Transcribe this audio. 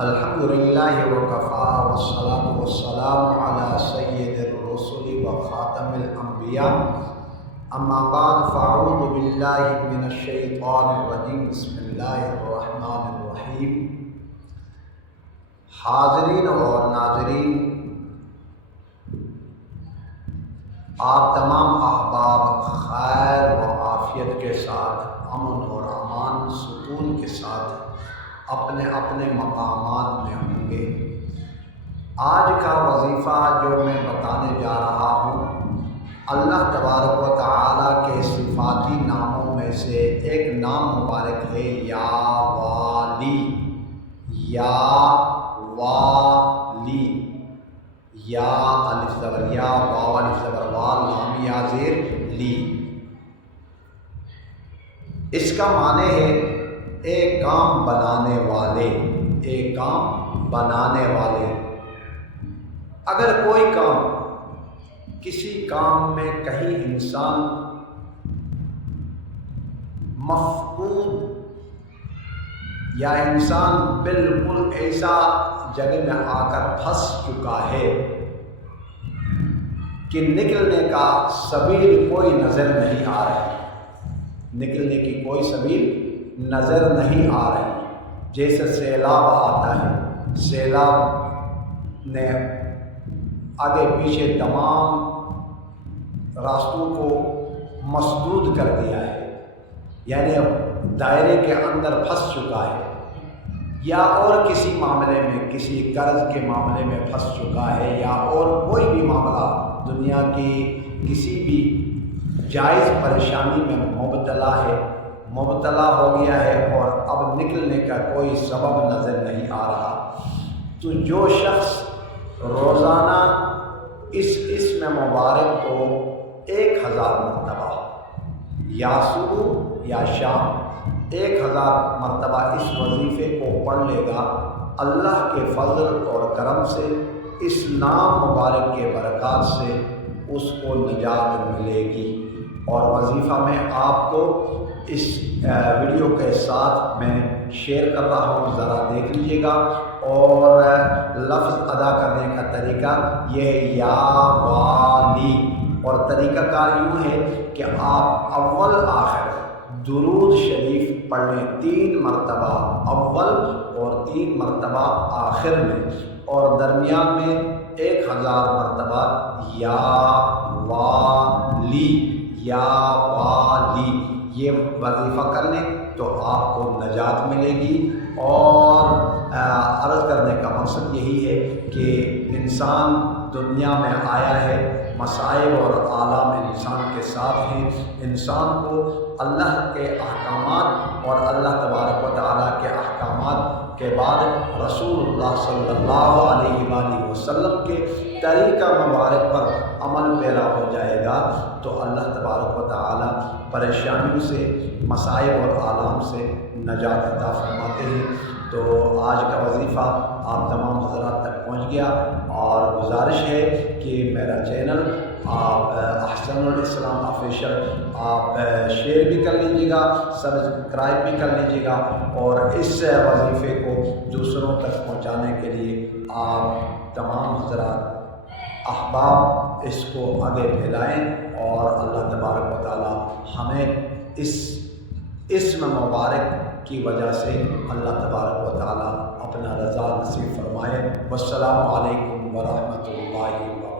الحمد للہ وکفا والصلاة والسلام علی سید الرسل وخاتم الانبیاء اما بعد فاعوذ باللہ من الشیطان الرجیم بسم اللہ الرحمن الرحیم۔ حاضرین اور ناظرین، آپ تمام احباب خیر و عافیت کے ساتھ، امن اور امان سکون کے ساتھ اپنے اپنے مقامات میں ہوں گے۔ آج کا وظیفہ جو میں بتانے جا رہا ہوں، اللہ تبارک و تعالیٰ کے صفاتی ناموں میں سے ایک نام مبارک ہے یا والی۔ یا والی، یا الف زبر یا، واو الف زبر وا، لام یا زیر لی۔ اس کا معنی ہے ایک کام بنانے والے، ایک کام بنانے والے۔ اگر کوئی کام، کسی کام میں کہیں انسان مفقود یا انسان بالکل ایسا جگہ میں آ کر پھنس چکا ہے کہ نکلنے کا سبیل کوئی نظر نہیں آ رہی، نکلنے کی کوئی سبیل نظر نہیں آ رہی، جیسے سیلاب آتا ہے، سیلاب نے آگے پیچھے تمام راستوں کو مسدود کر دیا ہے، یعنی اب دائرے کے اندر پھنس چکا ہے، یا اور کسی معاملے میں، کسی قرض کے معاملے میں پھنس چکا ہے، یا اور کوئی بھی معاملہ دنیا کی کسی بھی جائز پریشانی میں مبتلا ہو گیا ہے اور اب نکلنے کا کوئی سبب نظر نہیں آ رہا، تو جو شخص روزانہ اس اسم مبارک کو 1000 مرتبہ یا صبح یا شام 1000 مرتبہ اس وظیفے کو پڑھ لے گا، اللہ کے فضل اور کرم سے، اس نام مبارک کے برکات سے اس کو نجات ملے گی۔ اور وظیفہ میں آپ کو اس ویڈیو کے ساتھ میں شیئر کر رہا ہوں، ذرا دیکھ لیجیے گا۔ اور لفظ ادا کرنے کا طریقہ یہ ہے یا والی، اور طریقہ کار یوں ہے کہ آپ اول آخر درود شریف پڑھ لیں 3 مرتبہ اول اور 3 مرتبہ آخر میں، اور درمیان میں 1000 مرتبہ یا والی، یا والی یہ وظیفہ کر لیں تو آپ کو نجات ملے گی۔ اور عرض کرنے کا مقصد یہی ہے کہ انسان دنیا میں آیا ہے، مصائب اور آلام انسان کے ساتھ ہیں، انسان کو اللہ کے احکامات اور اللہ تبارک و تعالیٰ کے احکامات کے بعد رسول اللہ صلی اللہ علیہ وآلہ وسلم کے طریقہ مبارک پر عمل پیرا ہو جائے گا تو اللہ تبارک و تعالیٰ پریشانیوں سے، مصائب اور آلام سے نجات عطا فرماتے ہیں۔ تو آج کا وظیفہ آپ تمام حضرات تک پہنچ گیا، اور گزارش ہے کہ میرا چینل آپ احسن الاسلام آفیشل آپ شیئر بھی کر لیجیے گا، سبسکرائب بھی کر لیجیے گا، اور اس وظیفے کو دوسروں تک پہنچانے کے لیے آپ تمام حضرات احباب اس کو آگے پھیلائیں، اور اللہ تبارک و تعالی ہمیں اس اسم مبارک کی وجہ سے اللہ تبارک و تعالی اپنا رضا نصیب فرمائے۔ والسلام علیکم ورحمۃ اللہ وبرکاتہ۔